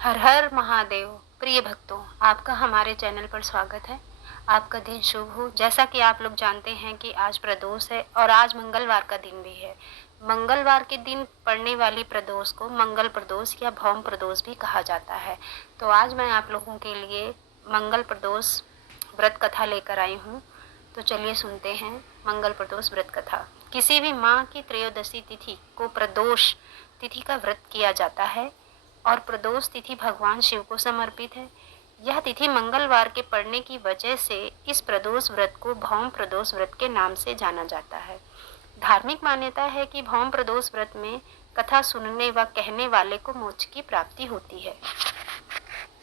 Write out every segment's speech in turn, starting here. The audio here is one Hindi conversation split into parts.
हर हर महादेव। प्रिय भक्तों, आपका हमारे चैनल पर स्वागत है। आपका दिन शुभ हो। जैसा कि आप लोग जानते हैं कि आज प्रदोष है और आज मंगलवार का दिन भी है। मंगलवार के दिन पड़ने वाली प्रदोष को मंगल प्रदोष या भौम प्रदोष भी कहा जाता है। तो आज मैं आप लोगों के लिए मंगल प्रदोष व्रत कथा लेकर आई हूँ। तो चलिए सुनते हैं मंगल प्रदोष व्रत कथा। किसी भी माह की त्रयोदशी तिथि को प्रदोष तिथि का व्रत किया जाता है और प्रदोष तिथि भगवान शिव को समर्पित है। यह तिथि मंगलवार के पड़ने की वजह से इस प्रदोष व्रत को भौम प्रदोष व्रत के नाम से जाना जाता है। धार्मिक मान्यता है कि भौम प्रदोष व्रत में कथा सुनने व कहने वाले को मोक्ष की प्राप्ति होती है।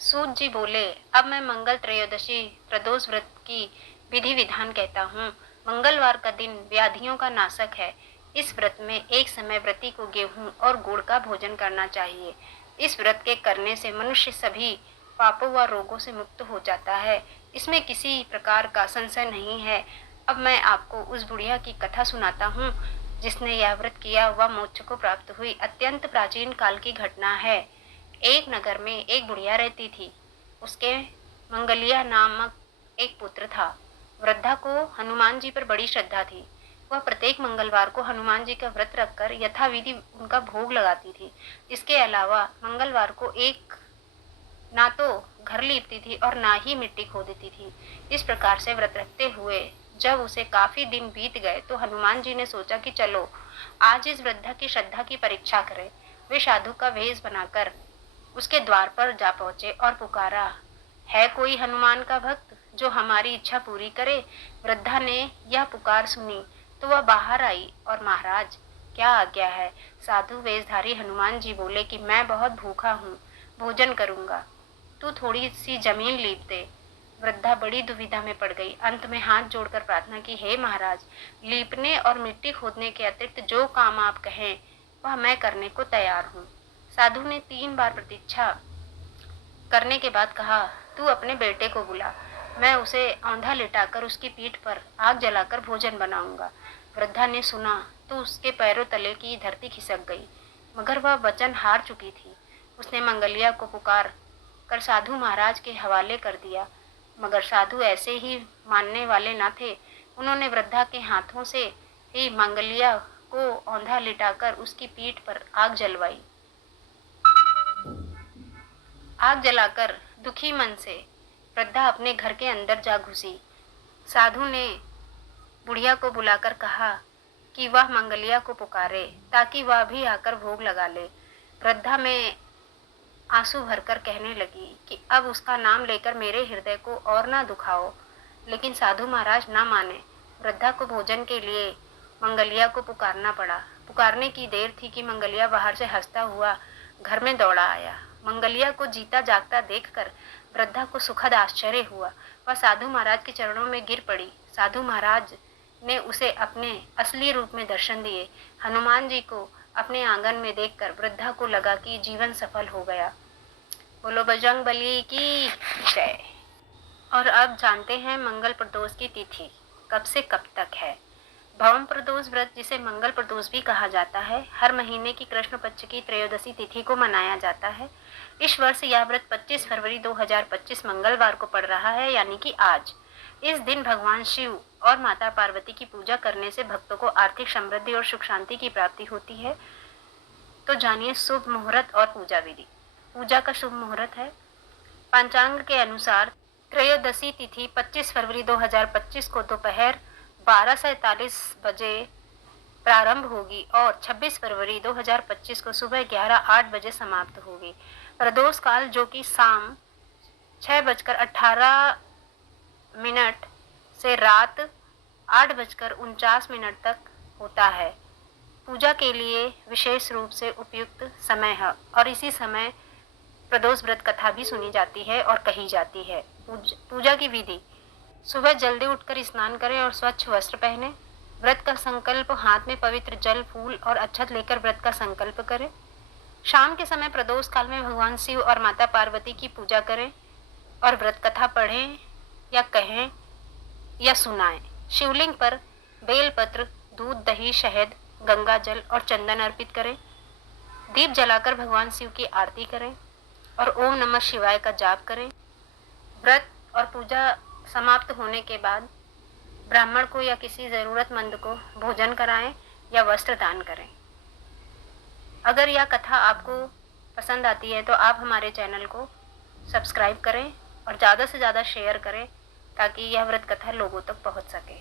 सूत जी बोले, अब मैं मंगल त्रयोदशी प्रदोष व्रत की विधि विधान कहता हूँ। मंगलवार का दिन व्याधियों का नाशक है। इस व्रत में एक समय व्रती को गेहूं और गुड़ का भोजन करना चाहिए। इस व्रत के करने से मनुष्य सभी पापों व रोगों से मुक्त हो जाता है। इसमें किसी प्रकार का संशय नहीं है। अब मैं आपको उस बुढ़िया की कथा सुनाता हूँ जिसने यह व्रत किया व मोक्ष को प्राप्त हुई। अत्यंत प्राचीन काल की घटना है। एक नगर में एक बुढ़िया रहती थी। उसके मंगलिया नामक एक पुत्र था। वृद्धा को हनुमान जी पर बड़ी श्रद्धा थी। वह प्रत्येक मंगलवार को हनुमान जी का व्रत रखकर यथाविधि उनका भोग लगाती थी। इसके अलावा मंगलवार को एक ना तो घर लीपती थी और ना ही मिट्टी खोदती थी। इस प्रकार से व्रत रखते हुए जब उसे काफी दिन बीत गए तो हनुमान जी ने सोचा कि चलो आज इस वृद्धा की श्रद्धा की परीक्षा करें। वे साधु का वेश बनाकर उसके द्वार पर जा पहुंचे और पुकारा, है कोई हनुमान का भक्त जो हमारी इच्छा पूरी करे। वृद्धा ने यह पुकार सुनी तो वह बाहर आई और महाराज क्या आज्ञा है। साधु वेशधारी हनुमान जी बोले कि मैं बहुत भूखा हूँ, भोजन करूंगा, तू थोड़ी सी जमीन लीप दे। वृद्धा बड़ी दुविधा में पड़ गई। अंत में हाथ जोड़कर प्रार्थना की, हे महाराज, लीपने और मिट्टी खोदने के अतिरिक्त जो काम आप कहें वह मैं करने को तैयार हूँ। साधु ने 3 बार प्रतीक्षा करने के बाद कहा, तू अपने बेटे को बुला, मैं उसे औंधा लिटाकर उसकी पीठ पर आग जलाकर भोजन बनाऊंगा। वृद्धा ने सुना तो उसके पैरों तले की धरती खिसक गई, मगर वह वचन हार चुकी थी। उसने मंगलिया को पुकार कर साधु महाराज के हवाले कर दिया, मगर साधु ऐसे ही मानने वाले न थे। उन्होंने वृद्धा के हाथों से ही मंगलिया को औंधा लिटाकर उसकी पीठ पर आग जलवाई। आग जलाकर दुखी मन से वृद्धा अपने घर के अंदर जा घुसी। साधु ने बुढ़िया को बुलाकर कहा कि वह मंगलिया को पुकारे ताकि वह भी आकर भोग लगा ले। वृद्धा में आंसू भरकर कहने लगी कि अब उसका नाम लेकर मेरे हृदय को और ना दुखाओ। लेकिन साधु महाराज ना माने। वृद्धा को भोजन के लिए मंगलिया को पुकारना पड़ा। पुकारने की देर थी कि मंगलिया बाहर से हंसता हुआ घर में दौड़ा आया। मंगलिया को जीता जागता देखकर वृद्धा को सुखद आश्चर्य हुआ। वह साधु महाराज के चरणों में गिर पड़ी। साधु महाराज ने उसे अपने असली रूप में दर्शन दिए। हनुमान जी को अपने आंगन में देखकर वृद्धा को लगा कि जीवन सफल हो गया। बोलो बजरंग बली की जय। और अब जानते हैं मंगल प्रदोष की तिथि कब से कब तक है। भौम प्रदोष व्रत, जिसे मंगल प्रदोष भी कहा जाता है, हर महीने की कृष्ण पक्ष की त्रयोदशी तिथि को मनाया जाता है। इस वर्ष यह व्रत 25 फरवरी 2025 मंगलवार को पड़ रहा है, यानी कि आज। इस दिन भगवान शिव और माता पार्वती की पूजा करने से भक्तों को आर्थिक समृद्धि और सुख शांति की प्राप्ति होती है। तो जानिए शुभ मुहूर्त और पूजा विधि। पूजा का शुभ मुहूर्त है, पंचांग के अनुसार त्रयोदशी तिथि 25 फरवरी 2025 को दोपहर 12:47 बजे प्रारंभ होगी और 26 फरवरी 2025 को सुबह 11:08 बजे समाप्त होगी। प्रदोष काल जो कि शाम 6:18 से रात 8:49 तक होता है। पूजा के लिए विशेष रूप से उपयुक्त समय है और इसी समय प्रदोष व्रत कथा भी सुनी जाती है और कही जाती है। पूजा की विधि, सुबह जल्दी उठकर स्नान करें और स्वच्छ वस्त्र पहने। व्रत का संकल्प, हाथ में पवित्र जल, फूल और अक्षत लेकर व्रत का संकल्प करें। शाम के समय प्रदोष काल में भगवान शिव और माता पार्वती की पूजा करें और व्रत कथा पढ़ें या कहें या सुनाएं। शिवलिंग पर बेलपत्र, दूध, दही, शहद, गंगा जल और चंदन अर्पित करें। दीप जलाकर भगवान शिव की आरती करें। और ओम नमः शिवाय का जाप करें। व्रत और पूजा समाप्त होने के बाद ब्राह्मण को या किसी ज़रूरतमंद को भोजन कराएं या वस्त्र दान करें। अगर यह कथा आपको पसंद आती है तो आप हमारे चैनल को सब्सक्राइब करें और ज़्यादा से ज़्यादा शेयर करें ताकि यह व्रत कथा लोगों तक पहुंच सके।